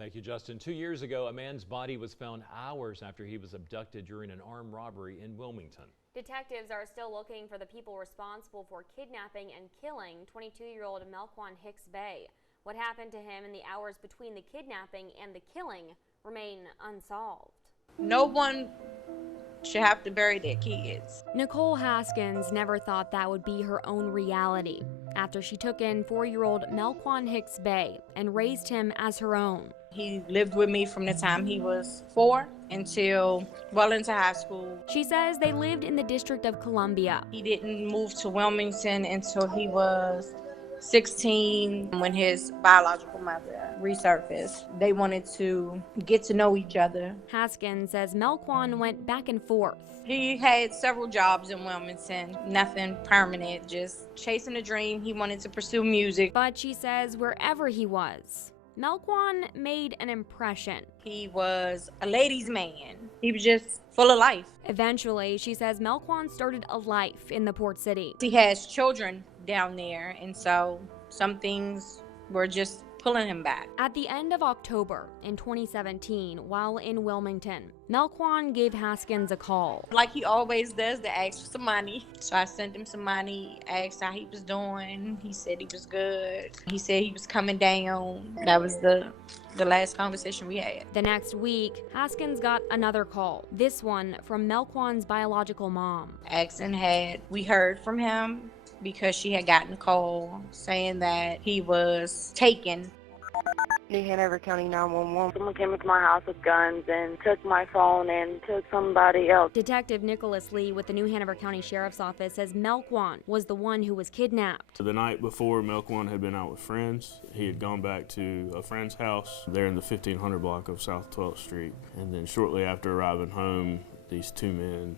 Thank you, Justin. 2 years ago, a man's body was found hours after he was abducted during an armed robbery in Wilmington. Detectives are still looking for the people responsible for kidnapping and killing 22-year-old Melquan Hicks Bay. What happened to him in the hours between the kidnapping and the killing remain unsolved. No one should have to bury their kids. Nicole Haskins never thought that would be her own reality after she took in 4-year-old Melquan Hicks Bay and raised him as her own. He lived with me from the time he was 4 until well into high school. She says they lived in the District of Columbia. He didn't move to Wilmington until he was 16 when his biological mother resurfaced. They wanted to get to know each other. Haskins says Melquan went back and forth. He had several jobs in Wilmington, nothing permanent, just chasing a dream. He wanted to pursue music. But she says wherever he was, Melquan made an impression. He was a ladies' man. He was just full of life. Eventually, she says Melquan started a life in the port city. He has children down there, and so some things were just pulling him back. At the end of October in 2017, while in Wilmington, Melquan gave Haskins a call. Like he always does, to ask for some money. So I sent him some money, asked how he was doing. He said he was good. He said he was coming down. That was the last conversation we had. The next week, Haskins got another call, this one from Melquan's biological mom. Asking had we heard from him, because she had gotten a call saying that he was taken. New-Hanover-County 911. Someone came into my house with guns and took my phone and took somebody else. Detective Nicholas Lee with the New Hanover County Sheriff's Office says Melquan was the one who was kidnapped. The night before, Melquan had been out with friends. He had gone back to a friend's house there in the 1500 block of South 12th Street. And then shortly after arriving home, these two men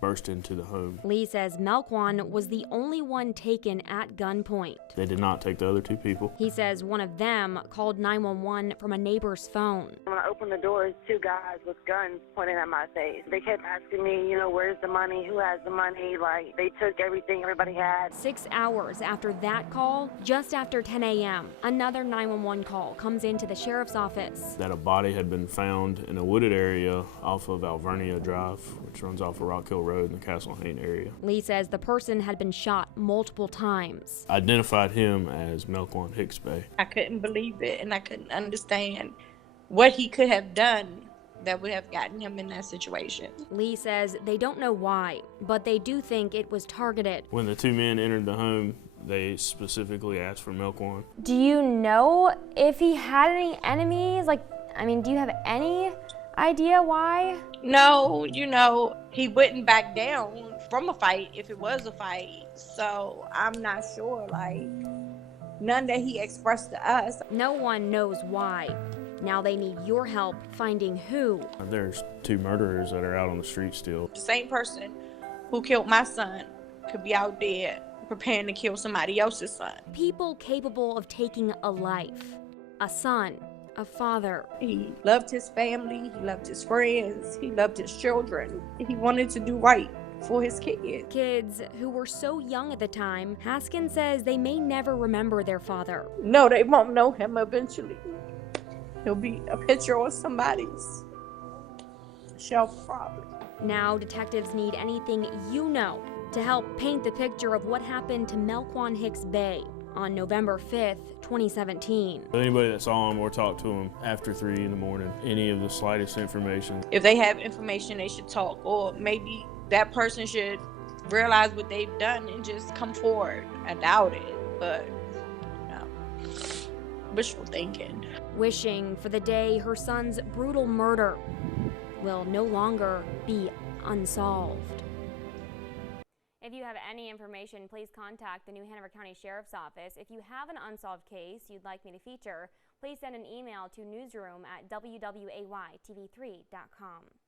burst into the home. Lee says Melquan was the only one taken at gunpoint. They did not take the other two people. He says one of them called 911 from a neighbor's phone. When I opened the doors, 2 guys with guns pointing at my face. They kept asking me, where's the money? Who has the money? Like, they took everything everybody had. 6 hours after that call, just after 10 a.m., another 911 call comes into the sheriff's office. That a body had been found in a wooded area off of Alvernia Drive, which runs off of Rock Hill Road in the Castle Hayne area. Lee says the person had been shot multiple times. Identified him as Melquan Hicks Bay. I couldn't believe it, and I couldn't understand what he could have done that would have gotten him in that situation. Lee says they don't know why, but they do think it was targeted. When the two men entered the home, they specifically asked for Melquan. Do you know if he had any enemies? Do you have any idea why? No, he wouldn't back down from a fight if it was a fight. So I'm not sure, none that he expressed to us. No one knows why. Now they need your help finding who. There's 2 murderers that are out on the street still. The same person who killed my son could be out there preparing to kill somebody else's son. People capable of taking a life. A son. A father. He loved his family, he loved his friends, he loved his children. He wanted to do right for his kids. Kids who were so young at the time, Haskins says they may never remember their father. No, they won't know him eventually. He'll be a picture on somebody's shelf probably. Now detectives need anything you know to help paint the picture of what happened to Melquan Hicks Bay on November 5th, 2017. Anybody that saw him or talked to him after 3 in the morning, any of the slightest information. If they have information, they should talk, or maybe that person should realize what they've done and just come forward. I doubt it, but wishful thinking. Wishing for the day her son's brutal murder will no longer be unsolved. If you have any information, please contact the New Hanover County Sheriff's Office. If you have an unsolved case you'd like me to feature, please send an email to newsroom@wwaytv3.com.